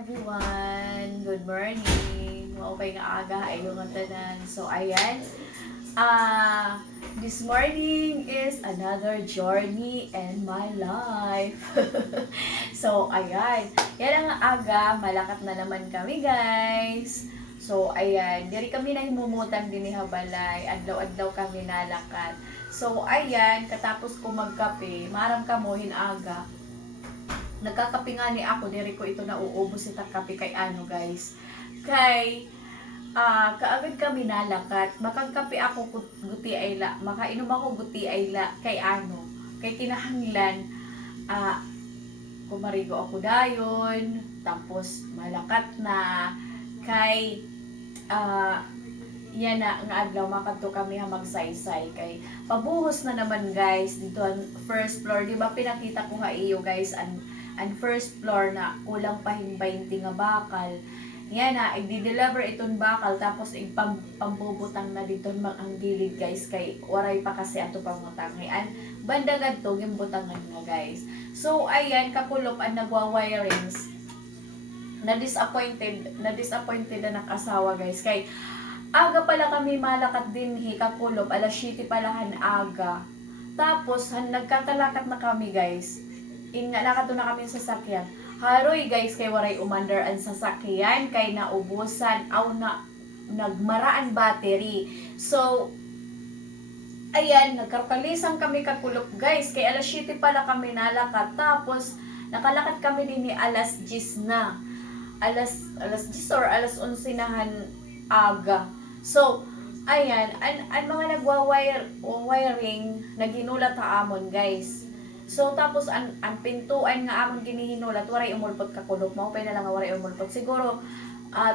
everyone! Good morning! Maupay nga aga ay yung tanan. So, ayan. This morning is another journey in my life. So, ayan. Yan ang aga. Malakat na naman kami, guys. So, ayan. Diri kami na himumutan din ni Habalay. Adlaw-adlaw kami nalakat. So, ayan. Katapos ko magkape, maram ka mo hinaga. Nagkakape nga ni ako, diri ko ito nauubos ita kape kay ano guys. Kay kaagad kami nalakat, makagkape ako guti ayla, makainom ako guti ayla kay ano, kay kinahanglan kumarigo ako dayon, tapos malakat na kay yan na nga adlaw makadto kami ha magsaysay kay pabuhos na naman guys dito ang first floor, di ba pinakita ko nga iyo guys ang first floor na kulang pa 20 nga bakal. Yan na, i-deliver itong bakal tapos pambubutang na dito ang gilid guys kay waray pa kasi ato pangutang. Yan, banda gadto yung butangan nga guys. So ayan, kakulop ang nagwa-wirings. Na-disappointed na nakasawa guys kay aga pala kami malakat din kakulop, alas 7 palahan aga. Tapos nagkakalakat na kami guys. Nakato na kami sa sasakyan. Haroy guys kay waray umandar ang sasakyan kay naubusan aw na nagmaraan battery. So ayan, nagkarkalisang kami kakulop guys kay alas 7 pala kami nalakat. Tapos nakalakad kami din ni alas 10 na. Alas 10 or alas 11 nahan aga. So ayan, ang mga nagwa-wiring naginulat ha amon guys. So tapos ang pintuan nga amon ginihinulat waray umulpot kakulop mo pay na lang waray umulpot siguro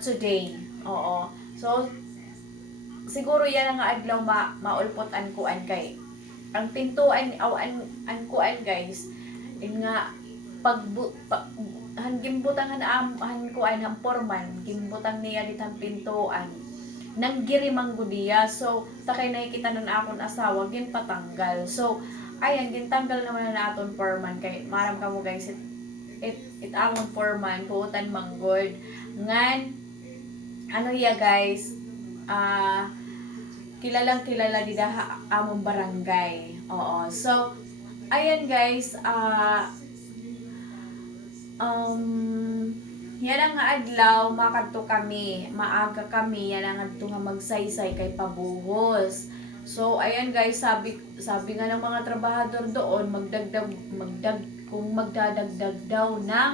today. Oo. So siguro yan nga adlaw maulpot an kuan kay ang pintuan aw an kuan guys in nga han gimbutangan han kuan ang porman gimbutang niya ditang pintuan nang girimang gudiya. So takay nakikita nan akon asawa ginpatanggal. So ayan, gintanggal naman na aton foreman kay maram ka mo guys it amon foreman buutan manggod ngan ano ya guys kilalang kilala di daha amon barangay. Oo, so ayan guys yan ang adlaw makadto kami maaga kami yan ang adto nga magsaysay kay pabuhos. So ayan guys, sabi nga ng mga trabahador doon kung magdadagdag daw ng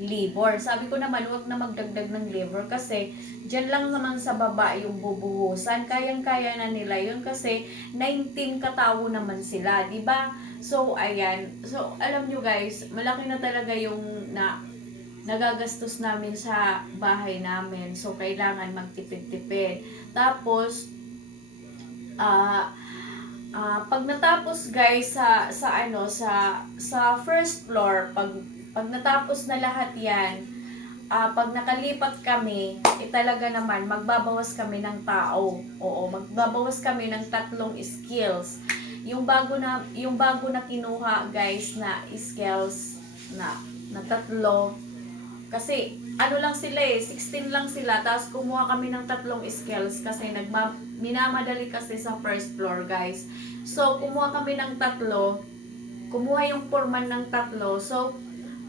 labor. Sabi ko naman wag na magdagdag ng labor kasi diyan lang naman sa baba yung bubuhusan. Kayang-kaya na nila yun kasi 19 katao naman sila, di ba? So ayan. So alam nyo guys, malaki na talaga yung nagagastos namin sa bahay namin. So kailangan magtipid-tipid. Tapos pag natapos guys sa first floor, pag natapos na lahat yan, pag nakalipat kami, talaga naman magbabawas kami ng tao. Oo, magbabawas kami ng 3 skills. Yung bago na kinuha guys na skills na 3 kasi ano lang sila 16 lang sila, tapos kumuha kami ng 3 skills kasi minamadali kasi sa first floor guys. So kumuha kami ng 3, kumuha yung foreman ng 3. So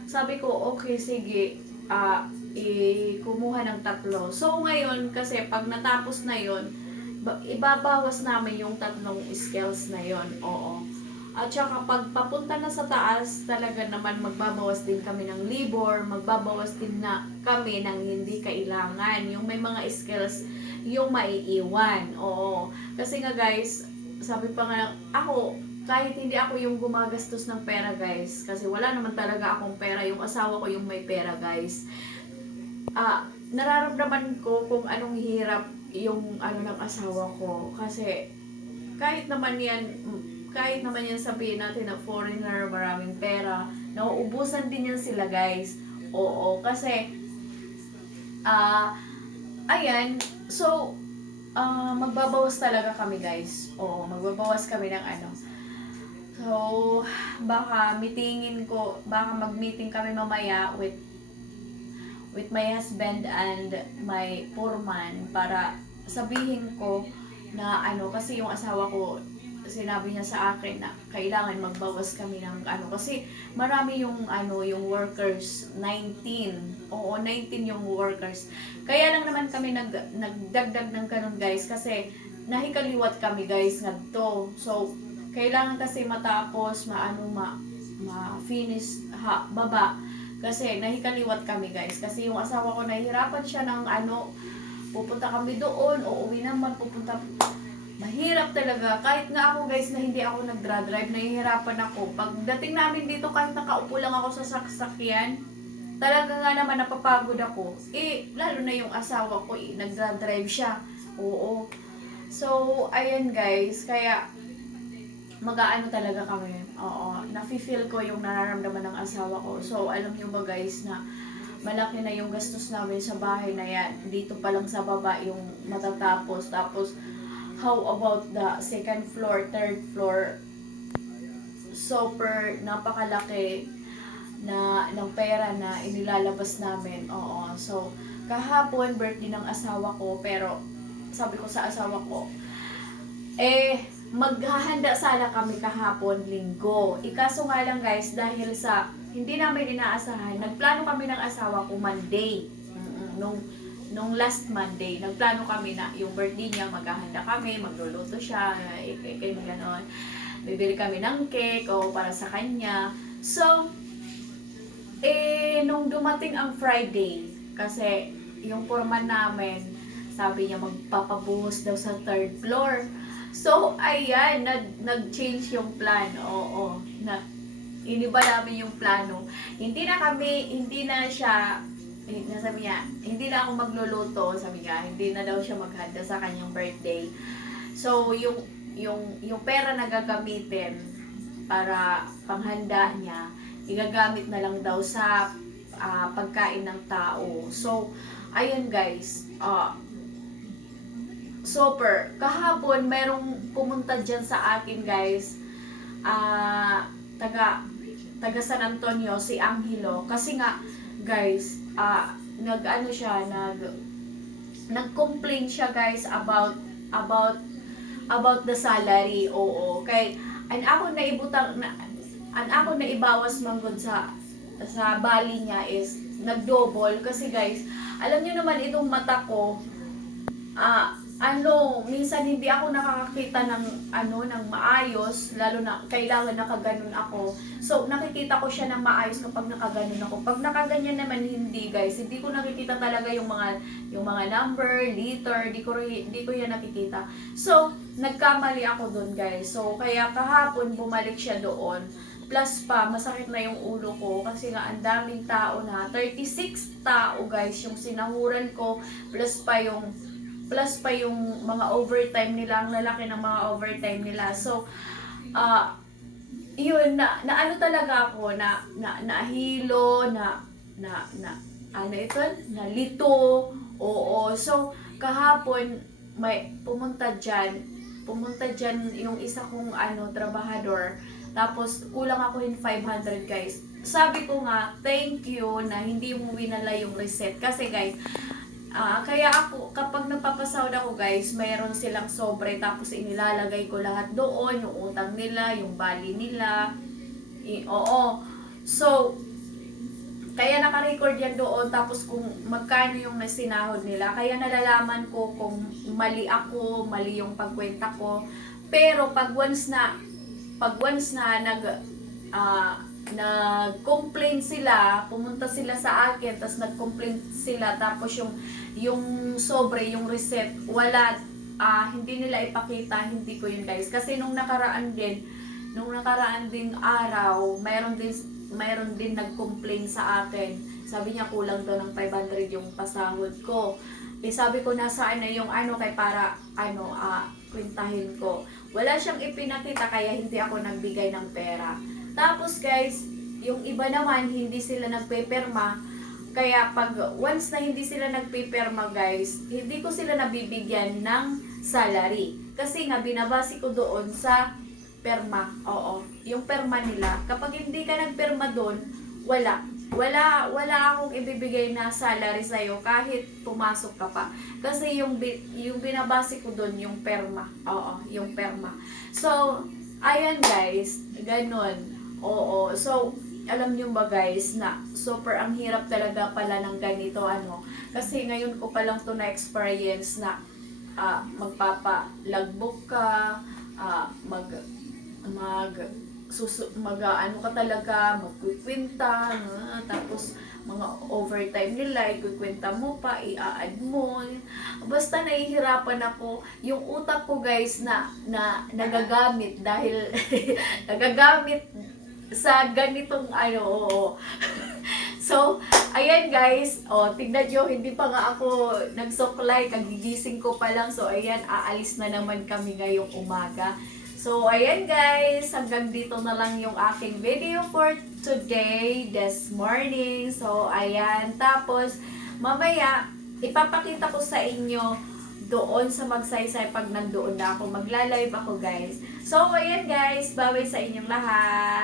sabi ko okay sige, kumuha ng 3. So ngayon kasi pag natapos na yon, ibabawas namin yung 3 skills na yon. Oo. At saka pag papunta na sa taas, talaga naman magbabawas din kami ng labor, magbabawas din na kami ng hindi kailangan. Yung may mga skills, yung maiiwan. Oo. Kasi nga guys, sabi pa nga, ako, kahit hindi ako yung gumagastos ng pera guys, kasi wala naman talaga akong pera, yung asawa ko yung may pera guys. Nararamdaman ko kung anong hirap yung ng asawa ko. Kasi kahit naman yan sabihin natin na foreigner, maraming pera, nauubusan din yan sila guys. Oo, kasi ayan, so magbabawas talaga kami guys. Oo, magbabawas kami ng So baka mag-meeting kami mamaya with my husband and my foreman para sabihin ko na ano, kasi yung asawa ko sinabi niya sa akin na kailangan magbawas kami ng ano, kasi marami yung ano, yung workers, 19. Oo, 19 yung workers. Kaya lang naman kami nagdagdag ng ganun guys, kasi nahikaliwat kami guys ngadto. So kailangan kasi matapos ma-finish baba, kasi nahikaliwat kami guys, kasi yung asawa ko nahihirapan siya ng ano, pupunta kami doon, uuwi naman, pupunta. Mahirap talaga. Kahit nga ako guys na hindi ako nagdra-drive, nahihirapan ako. Pagdating namin dito, kahit nakaupo lang ako sa sasakyan, talaga nga naman napapagod ako. Lalo na yung asawa ko, nagdra-drive siya. Oo. So, ayan guys, kaya mag-aano talaga kami. Oo. Nafe-feel ko yung nararamdaman ng asawa ko. So, alam nyo ba guys na malaki na yung gastos namin sa bahay na yan. Dito pa lang sa baba yung matatapos. Tapos, how about the second floor, third floor? Super napakalaki na ng pera na inilalabas namin. Oo. So, kahapon birthday ng asawa ko, pero sabi ko sa asawa ko, maghahanda sana kami kahapon linggo. Ikaso nga lang guys, dahil sa hindi namin inaasahan, nagplano kami ng asawa ko Monday. Nung last Monday, nagplano kami na yung birthday niya, maghahanda kami, magluluto siya, gano'n. Bibili kami ng cake o para sa kanya. So, nung dumating ang Friday, kasi yung foreman namin, sabi niya magpapabuhos daw sa third floor. So, ayan, nag-change yung plan. Oo, iniba namin yung plano. Hindi na siya, sabi niya, hindi na ako magluluto, sabi niya, hindi na daw siya maghanda sa kanyang birthday. So, yung pera na gagamitin para panghanda niya, igagamit na lang daw sa pagkain ng tao. So, ayun guys, super. Kahapon, merong pumunta dyan sa akin guys, taga San Antonio, si Angelo, kasi nga guys, nag-complain siya guys about the salary. Oo, kay an ako na ibawas manggod sa bali niya is nag-double, kasi guys, alam niyo naman itong mata ko, minsan hindi ako nakakakita ng maayos, lalo na kailangan nakaganon ako. So, nakikita ko siya ng maayos kapag nakaganon ako. Pag nakaganyan naman, hindi guys. Hindi ko nakikita talaga yung mga number, liter, di ko yan nakikita. So, nagkamali ako doon guys. So, kaya kahapon bumalik siya doon. Plus pa, masakit na yung ulo ko kasi nga ang daming tao na, 36 tao guys yung sinahuran ko, plus pa yung mga overtime nila, ang lalaki ng mga overtime nila. So, yun, ano talaga ako, nahilo, nalito, oo. So, kahapon, may pumunta dyan yung isa kong trabahador, tapos kulang ako in 500 guys. Sabi ko nga, thank you na hindi mo winala yung reset, kasi guys, kaya ako, kapag nagpapasahod ako guys, mayroon silang sobre, tapos inilalagay ko lahat doon, yung utang nila, yung bali nila, oo. So, kaya naka-record yan doon, tapos kung magkano yung nasinahod nila, kaya nalalaman ko kung mali ako, mali yung pagkwenta ko. Pero pag once na nag-complain sila, pumunta sila sa akin, tapos nag-complain sila, tapos yung sobre, yung receipt, wala, hindi nila ipakita, hindi ko yun guys. Kasi nung nakaraan din araw, mayroon din nag-complain sa akin. Sabi niya kulang daw ng 500 yung pasahod ko. Sabi ko nasaan na yung kay para kwentahin ko. Wala siyang ipinakita, kaya hindi ako nagbigay ng pera. Tapos guys, yung iba naman hindi sila nagpeperma. Kaya pag once na hindi sila nagpeperma guys, hindi ko sila nabibigyan ng salary. Kasi nga binabase ko doon sa perma. Oo, yung perma nila. Kapag hindi ka nagperma doon, wala. wala akong ibibigay na salary sa'yo kahit pumasok ka pa. Kasi yung binabase ko doon, yung perma. Oo, yung perma. So, ayan guys, ganun. Oo, so, alam nyo ba guys, na super ang hirap talaga pala ng ganito, ano. Kasi ngayon ko pa lang to na-experience na magpapalagbok ka, ano ka talaga, magkukwenta, tapos mga overtime nila, ikukwenta mo pa, i-add mo. Basta nahihirapan ako. Yung utak ko guys na nagagamit dahil nagagamit sa ganitong ano, oo. So, ayan guys, tignan nyo, hindi pa nga ako nagsuklay, kagigising ko pa lang. So, ayan, aalis na naman kami ngayong umaga. So, ayan guys, hanggang dito na lang yung aking video for today, this morning. So, ayan, tapos, mamaya, ipapakita ko sa inyo doon sa Magsaysay pag nandoon na ako. Magla-live ako guys. So, ayan guys, bye-bye sa inyong lahat.